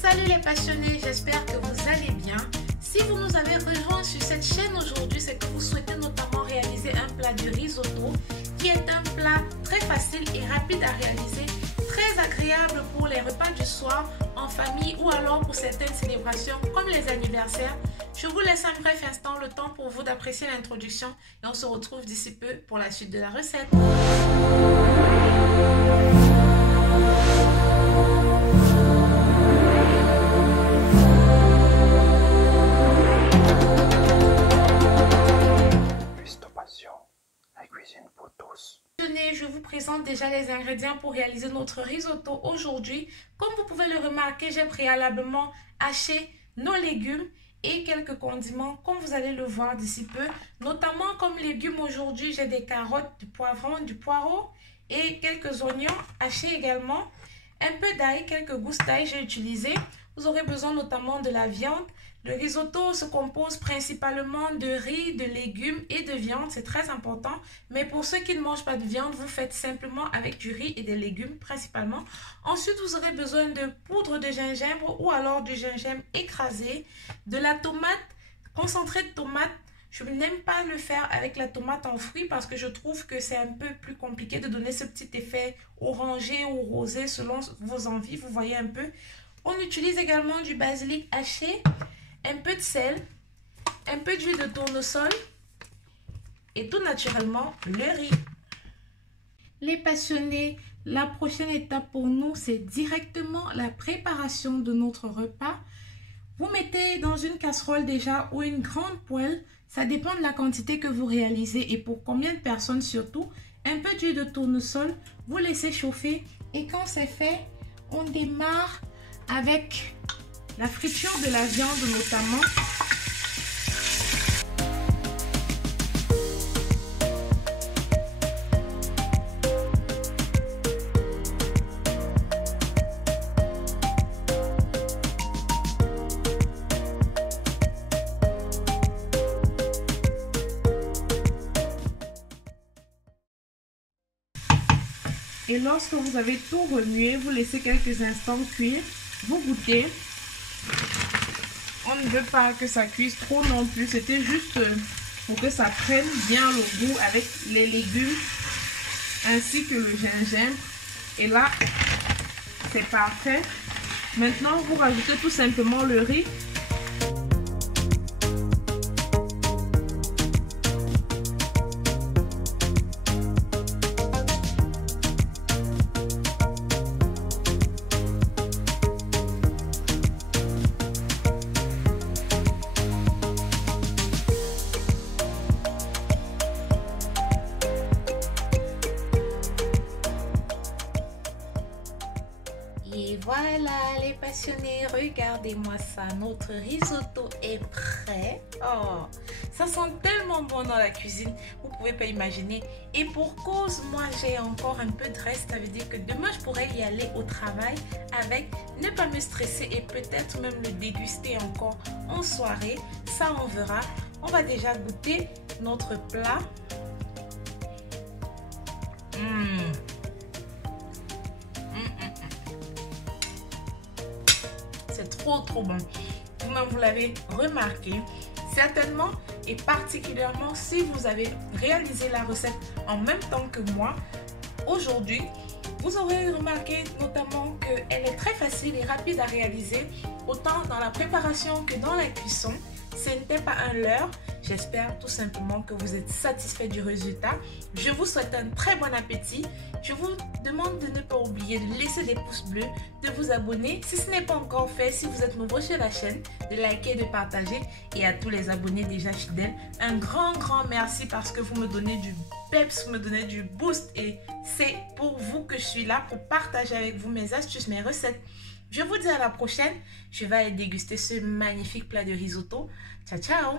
Salut les passionnés, j'espère que vous allez bien. Si vous nous avez rejoints sur cette chaîne aujourd'hui, c'est que vous souhaitez notamment réaliser un plat de risotto qui est un plat très facile et rapide à réaliser, très agréable pour les repas du soir, en famille ou alors pour certaines célébrations comme les anniversaires. Je vous laisse un bref instant, le temps pour vous d'apprécier l'introduction et on se retrouve d'ici peu pour la suite de la recette. Je vous présente déjà les ingrédients pour réaliser notre risotto aujourd'hui. Comme vous pouvez le remarquer, j'ai préalablement haché nos légumes et quelques condiments comme vous allez le voir d'ici peu. Notamment comme légumes aujourd'hui, j'ai des carottes, du poivron, du poireau et quelques oignons hachés également. Un peu d'ail, quelques gousses d'ail j'ai utilisé. Vous aurez besoin notamment de la viande. Le risotto se compose principalement de riz, de légumes et de viande, c'est très important. Mais pour ceux qui ne mangent pas de viande, vous faites simplement avec du riz et des légumes principalement. Ensuite, vous aurez besoin de poudre de gingembre ou alors du gingembre écrasé, de la tomate, concentré de tomate. Je n'aime pas le faire avec la tomate en fruits parce que je trouve que c'est un peu plus compliqué de donner ce petit effet orangé ou rosé selon vos envies, vous voyez un peu. On utilise également du basilic haché, un peu de sel, un peu d'huile de tournesol et tout naturellement le riz. Les passionnés, la prochaine étape pour nous, c'est directement la préparation de notre repas. Vous mettez dans une casserole déjà ou une grande poêle, ça dépend de la quantité que vous réalisez et pour combien de personnes surtout, un peu d'huile de tournesol, vous laissez chauffer et quand c'est fait, on démarre avec la friture de la viande notamment. Et lorsque vous avez tout remué, vous laissez quelques instants cuire. Vous goûtez. On ne veut pas que ça cuise trop non plus. C'était juste pour que ça prenne bien le goût avec les légumes ainsi que le gingembre. Et là, c'est parfait. Maintenant, vous rajoutez tout simplement le riz. Et voilà les passionnés, regardez-moi ça, notre risotto est prêt. Oh, ça sent tellement bon dans la cuisine, vous pouvez pas imaginer. Et pour cause, moi j'ai encore un peu de reste, ça veut dire que demain je pourrais y aller au travail avec, ne pas me stresser et peut-être même le déguster encore en soirée. Ça on verra. On va déjà goûter notre plat. C'est trop bon. Vous-même vous l'avez remarqué certainement et particulièrement si vous avez réalisé la recette en même temps que moi aujourd'hui, vous aurez remarqué notamment qu'elle est très facile et rapide à réaliser autant dans la préparation que dans la cuisson. Ce n'était pas un leurre. J'espère tout simplement que vous êtes satisfait du résultat. Je vous souhaite un très bon appétit. Je vous demande de ne pas oublier de laisser des pouces bleus, de vous abonner si ce n'est pas encore fait, si vous êtes nouveau sur la chaîne, de liker, de partager et à tous les abonnés déjà fidèles, un grand merci parce que vous me donnez du peps, vous me donnez du boost et c'est pour vous que je suis là pour partager avec vous mes astuces, mes recettes. Je vous dis à la prochaine. Je vais aller déguster ce magnifique plat de risotto. Ciao, ciao!